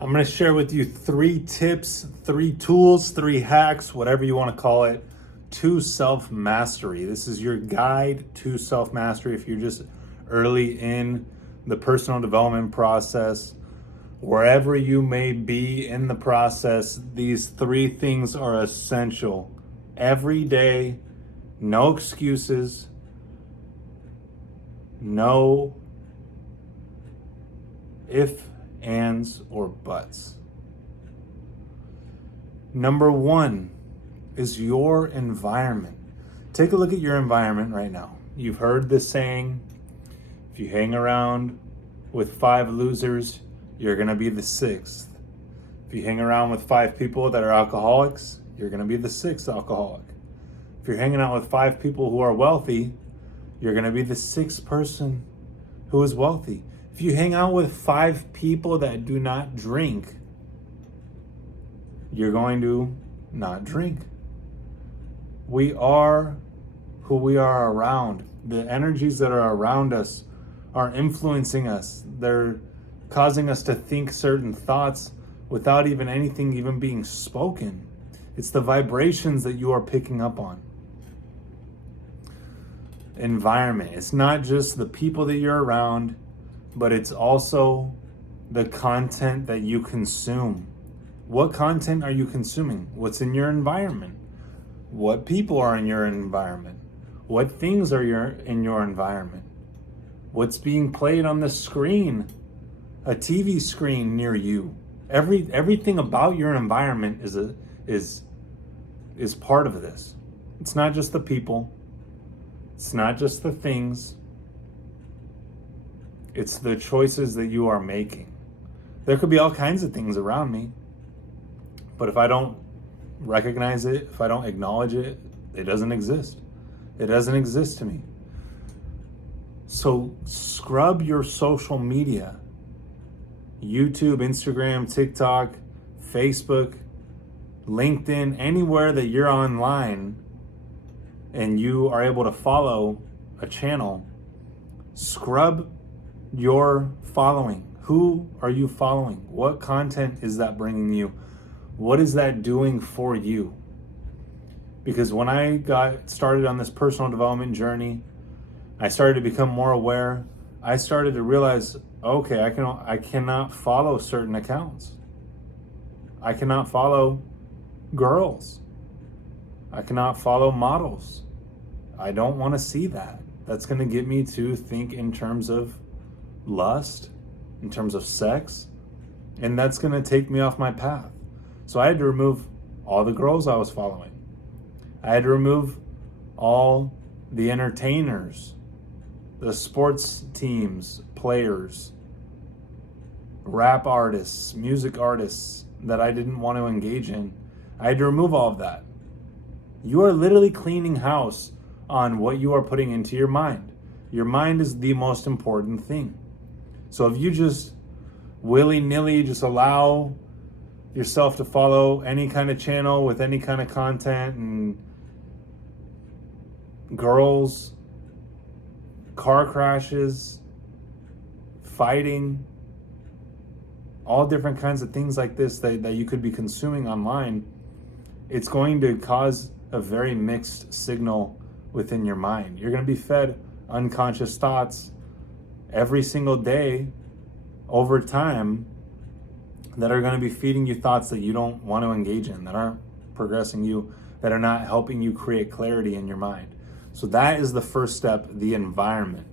I'm going to share with you 3 tips, 3 tools, 3 hacks, whatever you want to call it, to self-mastery. This is your guide to self-mastery if you're just early in the personal development process. Wherever you may be in the process, these 3 things are essential. Every day, no excuses, no if, ands, or buts. Number 1 is your environment. Take a look at your environment right now. You've heard this saying, if you hang around with 5 losers, you're gonna be the 6th. If you hang around with 5 people that are alcoholics, you're gonna be the 6th alcoholic. If you're hanging out with 5 people who are wealthy, you're gonna be the 6th person who is wealthy. If you hang out with 5 people that do not drink, you're going to not drink. We are who we are around. The energies that are around us are influencing us. They're causing us to think certain thoughts without even anything even being spoken. It's the vibrations that you are picking up on. Environment. It's not just the people that you're around, but it's also the content that you consume. What content are you consuming? What's in your environment? What people are in your environment? What things are in your environment? What's being played on the screen? A TV screen near you. Everything about your environment is part of this. It's not just the people. It's not just the things. It's the choices that you are making. There could be all kinds of things around me, but if I don't recognize it, if I don't acknowledge it, it doesn't exist. It doesn't exist to me. So scrub your social media. YouTube, Instagram, TikTok, Facebook, LinkedIn, anywhere that you're online and you are able to follow a channel, scrub your following. Who are you following? What content is that bringing you? What is that doing for you? Because when I got started on this personal development journey, I started to become more aware. I started to realize, okay, I cannot follow certain accounts. I cannot follow girls. I cannot follow models. I don't want to see that. That's going to get me to think in terms of lust, in terms of sex, and that's going to take me off my path. So I had to remove all the girls I was following. I had to remove all the entertainers, the sports teams, players, rap artists, music artists that I didn't want to engage in. I had to remove all of that. You are literally cleaning house on what you are putting into your mind. Your mind is the most important thing. So if you just willy-nilly just allow yourself to follow any kind of channel with any kind of content and girls, car crashes, fighting, all different kinds of things like this that you could be consuming online, it's going to cause a very mixed signal within your mind. You're going to be fed unconscious thoughts every single day over time that are going to be feeding you thoughts that you don't want to engage in, that aren't progressing you, that are not helping you create clarity in your mind. So that is the first step, the environment.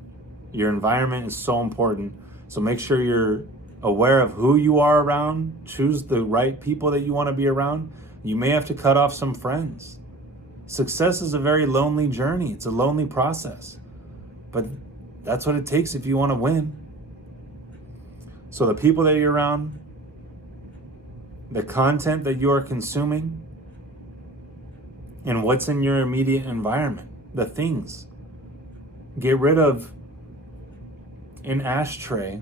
Your environment is so important. So make sure you're aware of who you are around. Choose the right people that you want to be around. You may have to cut off some friends. Success is a very lonely journey. It's a lonely process. But that's what it takes if you want to win. So the people that you're around, the content that you are consuming, and what's in your immediate environment, the things. Get rid of an ashtray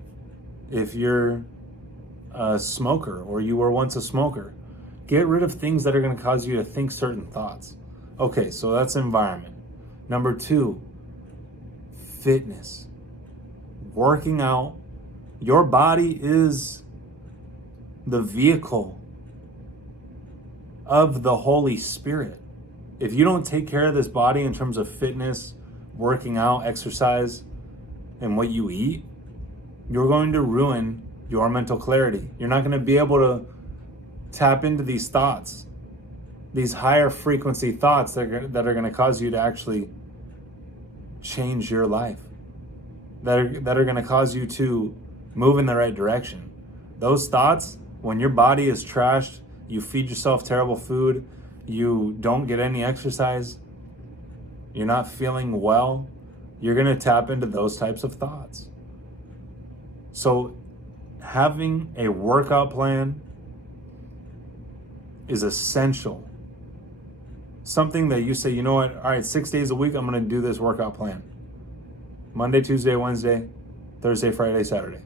if you're a smoker or you were once a smoker. Get rid of things that are going to cause you to think certain thoughts. Okay, so that's environment. Number 2, fitness. Working out. Your body is the vehicle of the Holy Spirit. If you don't take care of this body in terms of fitness, working out, exercise, and what you eat, you're going to ruin your mental clarity. You're not going to be able to tap into these thoughts, these higher frequency thoughts that are going to cause you to actually change your life, that are going to cause you to move in the right direction. Those thoughts, when your body is trashed, you feed yourself terrible food, you don't get any exercise, you're not feeling well, you're going to tap into those types of thoughts. So having a workout plan is essential. Something that you say, you know what, all right, 6 days a week, I'm going to do this workout plan. Monday, Tuesday, Wednesday, Thursday, Friday, Saturday.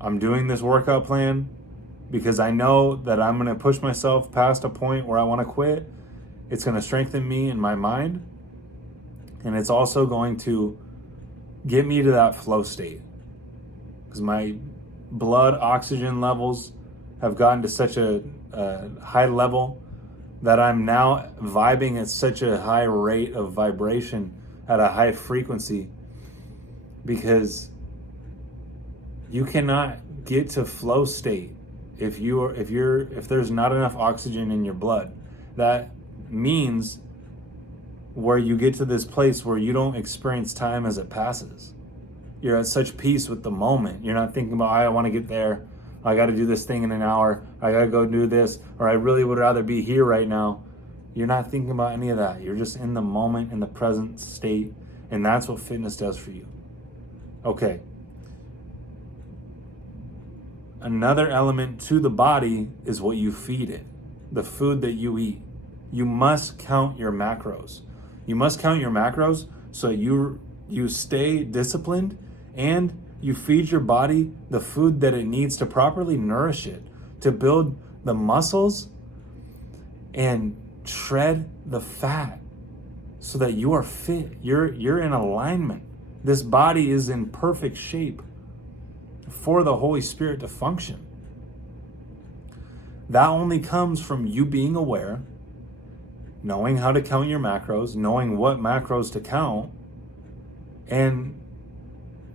I'm doing this workout plan because I know that I'm going to push myself past a point where I want to quit. It's going to strengthen me in my mind. And it's also going to get me to that flow state. Because my blood oxygen levels have gotten to such a high level that I'm now vibing at such a high rate of vibration at a high frequency, because you cannot get to flow state if there's not enough oxygen in your blood. That means where you get to this place where you don't experience time as it passes. You're at such peace with the moment. You're not thinking about, I want to get there, I got to do this thing in an hour, I got to go do this, or I really would rather be here right now. You're not thinking about any of that. You're just in the moment, in the present state, and that's what fitness does for you. Okay. Another element to the body is what you feed it, the food that you eat. You must count your macros. You must count your macros so you stay disciplined and you feed your body the food that it needs to properly nourish it, to build the muscles and shred the fat so that you are fit. You're in alignment. This body is in perfect shape for the Holy Spirit to function. That only comes from you being aware, knowing how to count your macros, knowing what macros to count, and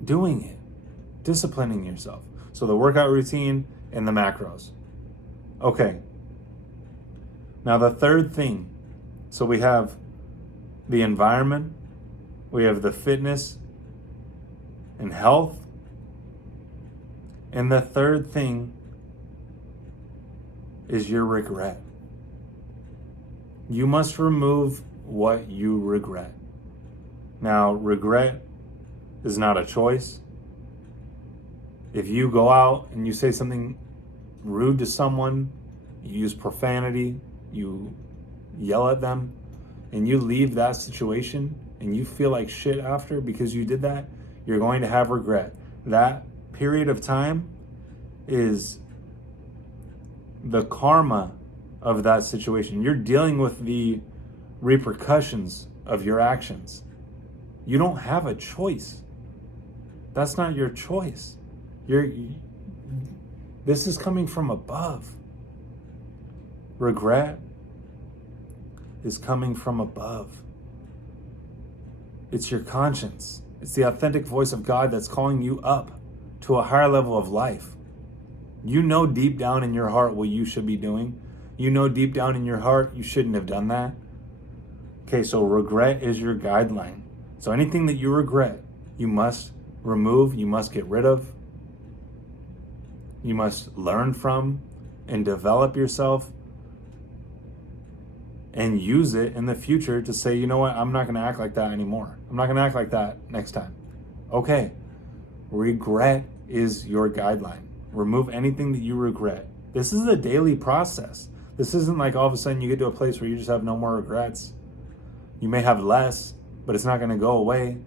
doing it, disciplining yourself. So the workout routine and the macros. Okay. Now the third thing, so we have the environment, we have the fitness and health, and the third thing is your regret. You must remove what you regret. Now, regret is not a choice. If you go out and you say something rude to someone, you use profanity, you yell at them, and you leave that situation and you feel like shit after because you did that, you're going to have regret. That period of time is the karma of that situation. You're dealing with the repercussions of your actions. You don't have a choice. That's not your choice. This is coming from above. Regret is coming from above. It's your conscience. It's the authentic voice of God that's calling you up to a higher level of life. You know deep down in your heart what you should be doing. You know deep down in your heart you shouldn't have done that. Okay, so regret is your guideline. So anything that you regret, you must remove, you must get rid of, you must learn from and develop yourself and use it in the future to say, you know what, I'm not going to act like that anymore. I'm not going to act like that next time. Okay, regret is your guideline. Remove anything that you regret. This is a daily process. This isn't like all of a sudden you get to a place where you just have no more regrets. You may have less, but it's not going to go away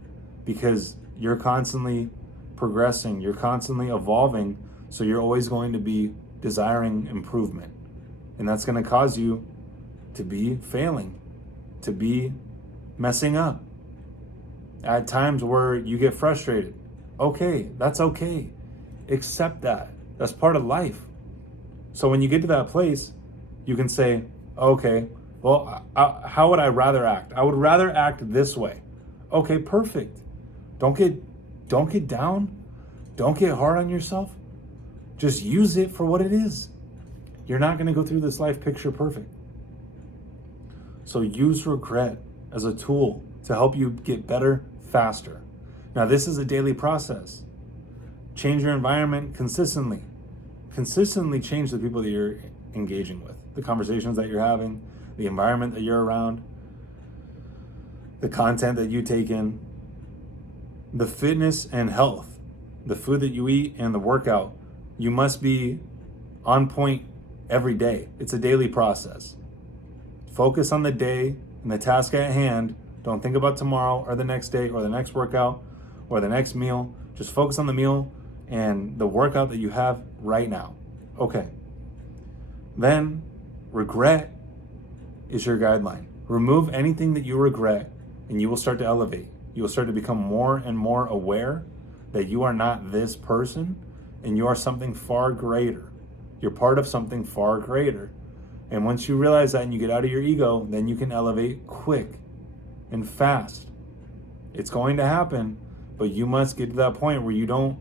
because you're constantly progressing. You're constantly evolving. So you're always going to be desiring improvement. And that's going to cause you to be failing, to be messing up. At times where you get frustrated. Okay, that's okay. Accept that. That's part of life. So when you get to that place, you can say, okay, well, how would I rather act? I would rather act this way. Okay, perfect. Don't get down. Don't get hard on yourself. Just use it for what it is. You're not going to go through this life picture perfect. So use regret as a tool to help you get better faster. Now, this is a daily process. Change your environment consistently. Consistently change the people that you're engaging with, the conversations that you're having, the environment that you're around, the content that you take in, the fitness and health, the food that you eat and the workout. You must be on point every day. It's a daily process. Focus on the day and the task at hand. Don't think about tomorrow or the next day or the next workout or the next meal. Just focus on the meal and the workout that you have right now. Okay. Then regret is your guideline. Remove anything that you regret and you will start to elevate. You will start to become more and more aware that you are not this person and you are something far greater. You're part of something far greater. And once you realize that and you get out of your ego, then you can elevate quick and fast. It's going to happen, but you must get to that point where you don't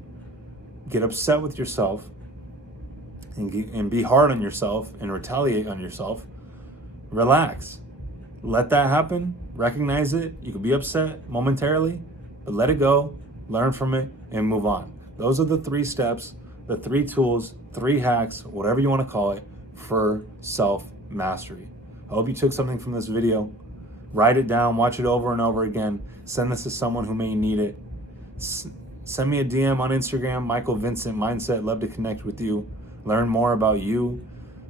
get upset with yourself and be hard on yourself and retaliate on yourself. Relax. Let that happen. Recognize it. You can be upset momentarily, but let it go, learn from it, and move on. Those are the 3 steps, the 3 tools, 3 hacks, whatever you want to call it, for self-mastery. I hope you took something from this video. Write it down, watch it over and over again. Send this to someone who may need it. Send me a DM on Instagram, Michael Vincent Mindset. Love to connect with you, learn more about you,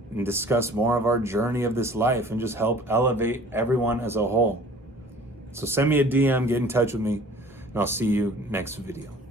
and discuss more of our journey of this life and just help elevate everyone as a whole. So send me a DM, get in touch with me, and I'll see you next video.